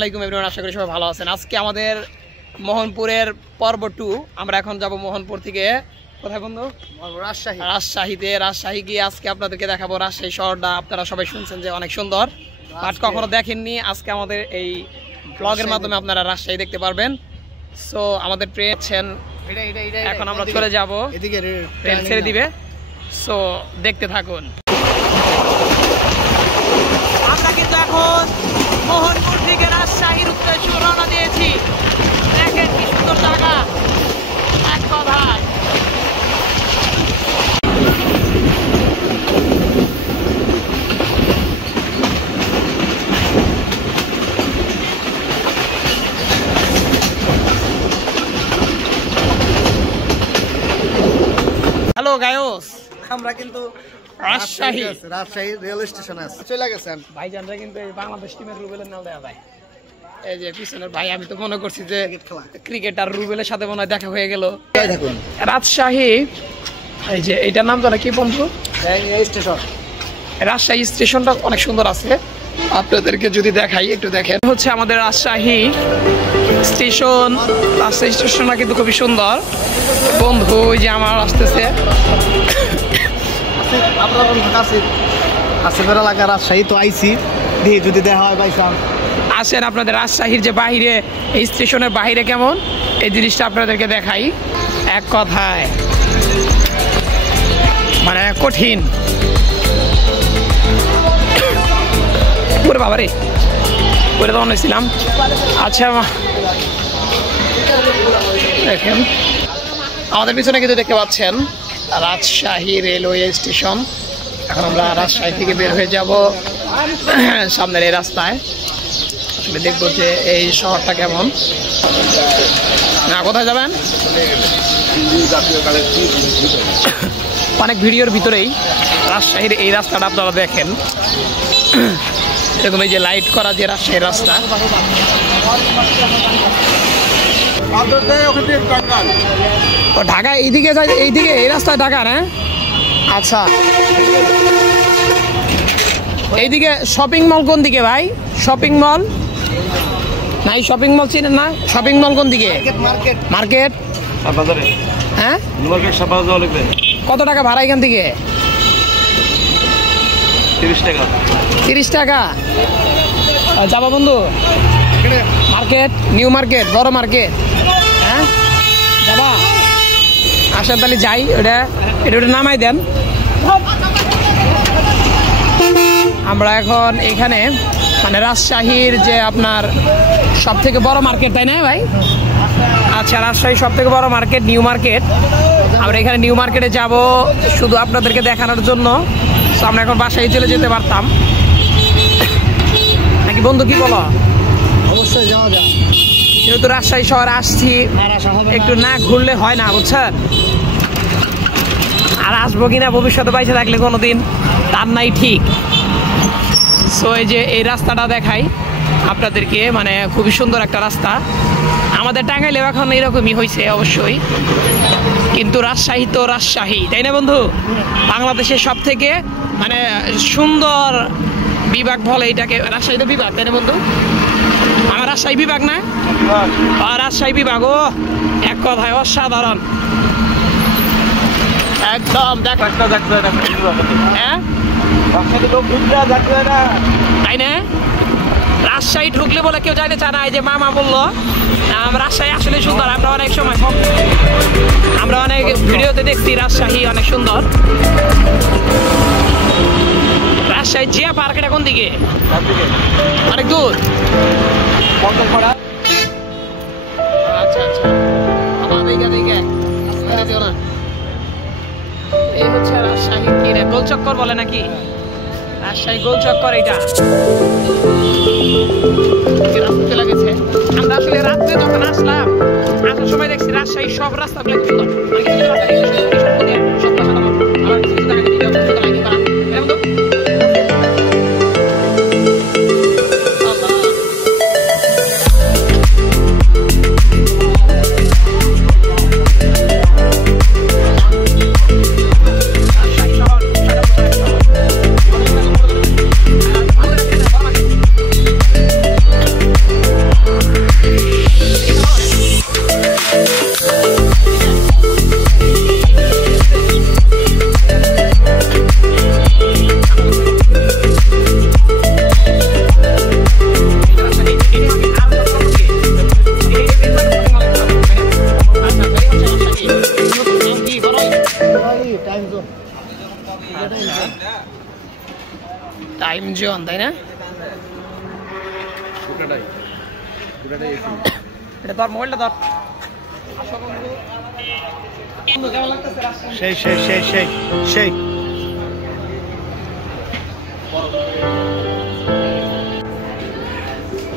আলাইকুম এভরিওয়ান, আশা করি সবাই ভালো আছেন। আজকে আমাদের মোহনপুরের পর্ব 2। আমরা এখন যাব মোহনপুর থেকে কোথায় বন্ধু? রাজশাহীতে। রাজশাহী গিয়ে আজকে আপনাদেরকে দেখাবো রাজশাহী শহরটা। আপনারা সবাই শুনছেন যে অনেক সুন্দর, বাট কখনো দেখেননি। আজকে আমাদের এই ব্লগের মাধ্যমে আপনারা রাজশাহী দেখতে পারবেন। সো আমাদের ট্রেন এখন আমরা চলে যাব, ট্রেন ছেড়ে দিবে। সো দেখতে থাকুন। আমরা কিন্তু এখন মোহনপুর থেকে রাজশাহীর উদ্দেশ্যে রওনা দিয়েছি। দেখেন কি সুন্দর জায়গা, এক কথায়। হ্যালো গায়স, আমরা কিন্তু রাজশাহী রেল স্টেশনে চলে গেছেন। ভাইজানরা কিন্তু বাংলাদেশ টিমের রুবেলের নাম দেওয়া যায়। এই যে পিছনের ভাই, আমি তো মনে করছি যে ক্রিকেটার রুবেলের সাথে মনে হয় দেখা হয়ে গেল। রাজশাহী, এই যে এইটার নাম জানা কি বন্ধু? স্টেশন। রাজশাহী স্টেশনটা অনেক সুন্দর আছে, আপনাদেরকে যদি দেখাই একটু দেখেন। হচ্ছে আমাদের রাজশাহী স্টেশন। রাজশাহী স্টেশনটা কিন্তু খুবই সুন্দর বন্ধু। ওই যে আমার আসতেছে রাজশাহী তো আইসি, যদি দেখা হয় পাইসাম। আসেন আপনাদের রাজশাহীর যে বাহিরে, এই স্টেশনের বাহিরে কেমন এই জিনিসটা আপনাদেরকে দেখাই। এক কথায় মানে কঠিন। ওরে বাবারে, ওরে তো ছিলাম। আচ্ছা দেখেন আমাদের পিছনে কিন্তু দেখতে পাচ্ছেন রাজশাহী রেলওয়ে স্টেশন। এখন আমরা রাজশাহী থেকে বের হয়ে যাব সামনের এই রাস্তায়। আসলে দেখবো যে এই শহরটা কেমন। না, কোথায় যাবেন? অনেক ভিডিওর ভিতরেই রাজশাহীর এই রাস্তাটা আপনারা দেখেন। এরকম এই যে লাইট করা যে রাজশাহীর রাস্তা। ঢাকা এইদিকে যায়, এইদিকে এই রাস্তায় ঢাকা না? আচ্ছা, এইদিকে শপিং মল কোন দিকে ভাই? শপিং মল নাই, শপিং মল চিনেন না? শপিং মল কোন দিকে? মার্কেট। হ্যাঁ, কত টাকা ভাড়া এখান থেকে? 30 টাকা। যাবা বন্ধু? মার্কেট, নিউ মার্কেট, বড় মার্কেট। হ্যাঁ যাবা? আসেন তাহলে যাই। এটা নামাই দেন। আমরা এখন এখানে মানে রাজশাহীর যে আপনার সব থেকে বড় মার্কেট, তাই না ভাই? আচ্ছা, রাজশাহীর সব থেকে বড় মার্কেট নিউ মার্কেট। আমরা এখানে নিউ মার্কেটে যাব শুধু আপনাদেরকে দেখানোর জন্য। তো আমরা এখন বাসায় চলে যেতে পারতাম নাকি বন্ধু, কি বলো? অবশ্যই যাওয়া যায়, যেহেতু রাজশাহী শহরে আসছি, একটু না ঘুরলে হয় না, বুঝছেন? আর আসবো কিনা ভবিষ্যতে বাইসে থাকলে কোনোদিন, তার নাই ঠিক। সো এই যে এই রাস্তাটা দেখাই আপনাদেরকে, মানে খুবই সুন্দর একটা রাস্তা। আমাদের টাঙ্গাইলেও এখন এরকমই হয়েছে অবশ্যই, কিন্তু রাজশাহী তো রাজশাহী, তাই না বন্ধু? বাংলাদেশের সব থেকে মানে সুন্দর বিভাগ বলে এটাকে। রাজশাহী তো বিভাগ, তাই না বন্ধু? আমার রাজশাহী বিভাগ না? রাজশাহী বিভাগ, ও এক কথায় অসাধারণ একদম। হ্যাঁ তাই না? রাজশাহী ঢুকলে বলে কেউ যাইতে চায় না। এই যে মামা বললো রাজশাহী আসলে সুন্দর। আমরা অনেক ভিডিওতে দেখছি রাজশাহী অনেক সুন্দর। রাজশাহী জিয়া পার্ক, এটা কোন দিকে? অনেক দূর। আচ্ছা আচ্ছা, এই হচ্ছে রাজশাহী কি রে, গোলচক্কর বলে নাকি? রাজশাহী গোলচক্কর এইটা লাগেছে। আমরা আসলে রাত্রে যখন আসলাম, আসার সময় দেখছি রাজশাহী সব রাস্তাগুলো সুন্দর। টাইম জোন, তাই না? এটা ধর, মোবাইলটা ধর। সেই সেই সেই সেই সেই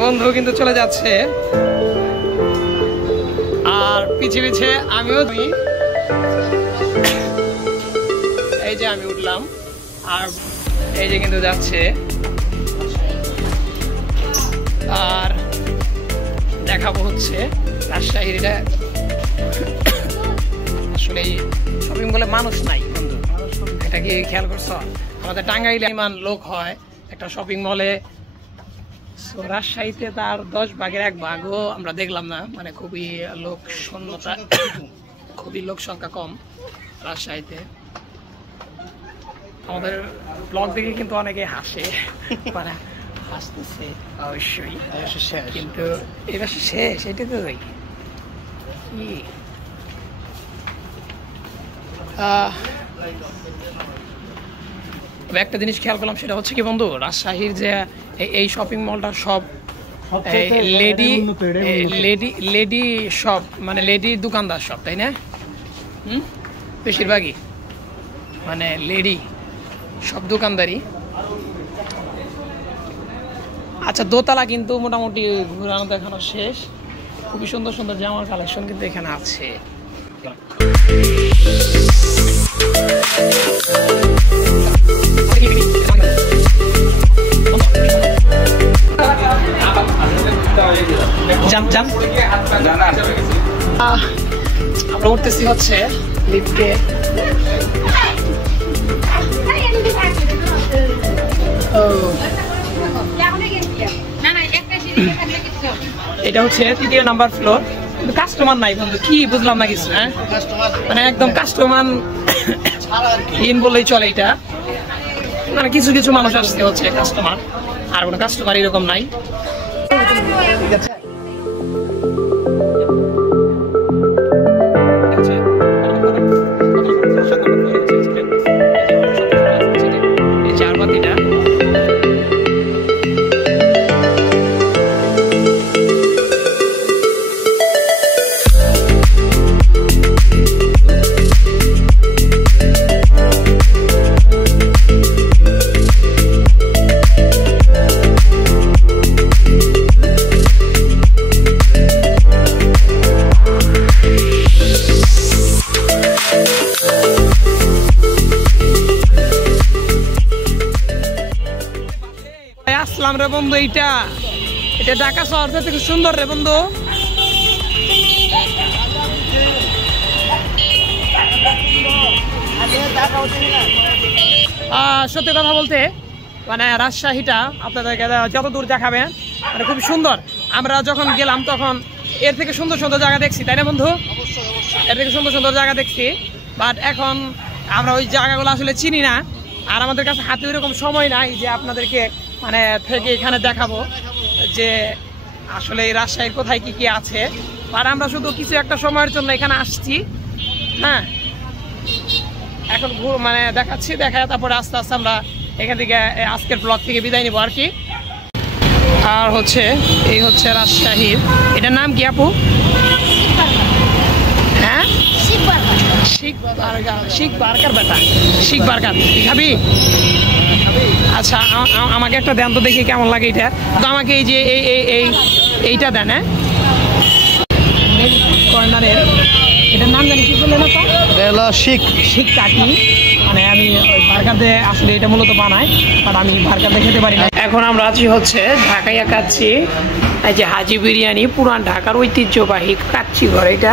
বন্ধু কিন্তু চলে যাচ্ছে, আর পিছে পিছে আমিও। এই যে আমি উঠলাম, আর এই যে কিন্তু যাচ্ছে। আর দেখাবো হচ্ছে রাজশাহীর এটা আসলে শপিং মলে মানুষ নাই বন্ধু, এটা কি খেয়াল করছো? আমাদের টাঙ্গাইলে ইমান লোক হয় একটা শপিং মলে, রাজশাহীতে তার 10 ভাগের 1 ভাগও আমরা দেখলাম না, মানে খুবই লোক শূন্যতা, খুবই লোক সংখ্যা কম রাজশাহীতে। আমাদের ব্লগ দেখে কিন্তু অনেকে হাসে, মানে হাসতেছে অবশ্যই, কিন্তু এটা শেষ, এটা তো কি একটা জিনিস খেয়াল করলাম, সেটা হচ্ছে কি বন্ধু, রাজশাহীর যে এই শপিং মলটা সব লেডি শপ, মানে লেডির দোকানদার সব, তাই না? বেশিরভাগই মানে লেডি সব দোকানদারি। আচ্ছা, দোতলা কিন্তু মোটামুটি ঘুরানো দেখানো শেষ। খুবই সুন্দর সুন্দর জামার কালেকশন কিন্তু এখানে আছে। আমরা উঠতেছি হচ্ছে লিফটে। এটা হচ্ছে 3 নাম্বার ফ্লোর, কিন্তু কাস্টমার নাই বন্ধু, কি বুঝলাম না কিছু। হ্যাঁ, মানে একদম কাস্টমার ইন বললেই চলে। এটা মানে কিছু কিছু মানুষ আসতে হচ্ছে কাস্টমার, আর কোনো কাস্টমার এরকম নাই। ঠিক আছে, আসলাম রে বন্ধু। এটা ঢাকা শহর থেকে সুন্দর রে বন্ধু। সত্যি কথা বলতে মানে রাজশাহীটা আপনাদেরকে যত দূর দেখাবেন মানে খুব সুন্দর। আমরা যখন গেলাম তখন এর থেকে সুন্দর সুন্দর জায়গা দেখছি, তাই না বন্ধু? এর থেকে সুন্দর সুন্দর জায়গা দেখছি, বাট এখন আমরা ওই জায়গাগুলো আসলে চিনি না, আর আমাদের কাছে হাতে ওইরকম সময় নাই যে আপনাদেরকে মানে থেকে এখানে দেখাবো যে আসলে এই রাজশাহীর কোথায় কি কি আছে। আর আমরা শুধু কিছু একটা সময়ের জন্য এখানে আসছি। হ্যাঁ, এখন মানে দেখাচ্ছি, দেখায় তারপরে আস্তে আস্তে আমরা এখান থেকে আজকের ব্লগ থেকে বিদায় নিব আর কি। আর হচ্ছে এই হচ্ছে রাজশাহীর, এটার নাম কি আপু? হ্যাঁ, শিখ বার্গার বেটা, শিখ বার্গার খাবি? আচ্ছা, আমাকে একটা দেন তো দেখি কেমন লাগে এটা। তো আমাকে এই যে এইটা দেন। হ্যাঁ, কর্নারের এটার নাম জানি কি বললেন আপনার? শিখ কাকি। মানে আমি ওই বার্গারে আসলে এটা মূলত বানাই, বাট আমি বার্গারে খেতে পারি না। এখন আমরা আছি হচ্ছে ঢাকাইয়া কাচ্চি, এই যে হাজি বিরিয়ানি, পুরান ঢাকার ঐতিহ্যবাহী কাচ্চি ঘর এটা।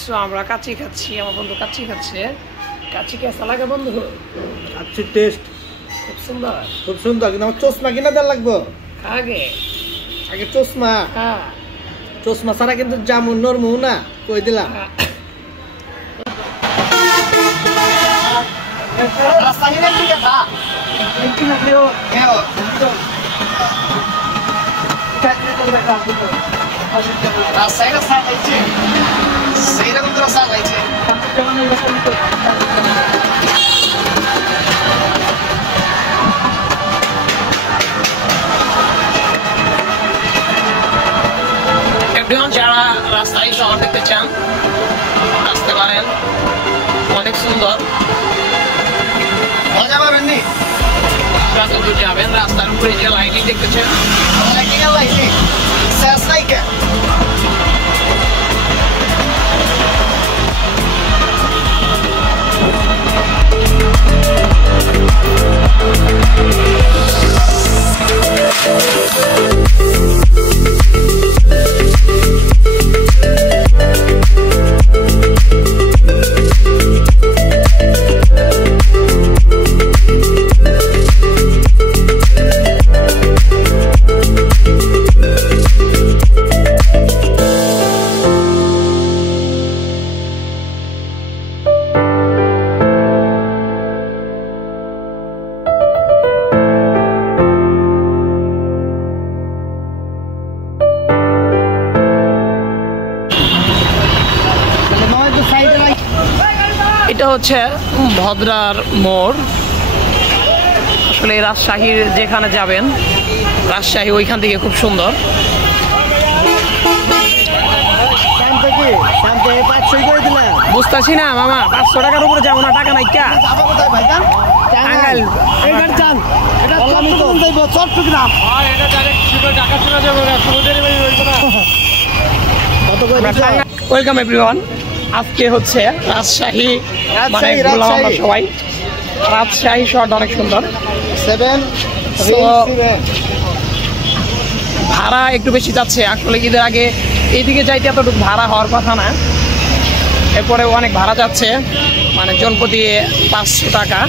সো আমরা কাচ্চি খাচ্ছি, আমার বন্ধু কাচ্চি খাচ্ছে। কাচ্চি কেসা লাগে বন্ধু? কাচ্চির টেস্ট খুব সুন্দর, খুব সুন্দর। কিন্তু আমার চশমা কিনা দেওয়া লাগবো আগে চশমা। হ্যাঁ, চশমা ছাড়া কিন্তু জামুন নরমু না, কই দিলাম। সুন্দর। মজা পাবেন নি? যত যাবেন রাস্তার উপরে যে লাইটিং দেখতেছেন, লাইটিং আর লাইটিং শেষ নাই কে? এটা হচ্ছে ভদ্রার মোড়। আসলে রাজশাহীর যেখানে যাবেন, রাজশাহী ওইখান থেকে খুব সুন্দর। বুঝতেছি না মামা, 500 টাকার উপরে যাবো না, টাকা নাই কা। Welcome everyone. আজকে হচ্ছে রাজশাহী, মানে বললাম আমরা সবাই রাজশাহী শহরটা অনেক সুন্দর। ভাড়া একটু বেশি যাচ্ছে আসলে, ঈদের আগে এইদিকে যাইতে এতটুকু ভাড়া হওয়ার কথা না, এরপরে অনেক ভাড়া যাচ্ছে, মানে জনপ্রতি 500 টাকা।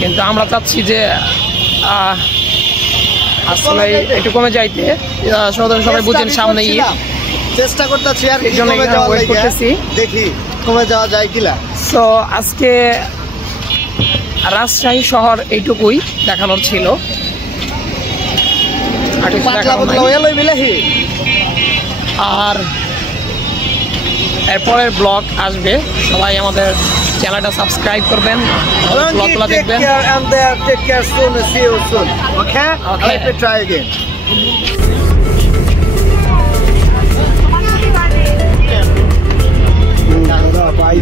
কিন্তু আমরা চাচ্ছি যে আসলে একটু কমে যাইতে, সবাই বুঝেন সামনে চেষ্টা করতেছি আর এই জন্য ওয়েট করতেছি, দেখি কমে যাওয়া যায় কিনা। সো আজকে রাজশাহী শহর এইটুকুই দেখানোর ছিল। আর এরপরের ব্লগ আসবে, সবাই আমাদের চ্যানেলটা সাবস্ক্রাইব করবেন, ব্লগগুলো দেখবেন। Bye,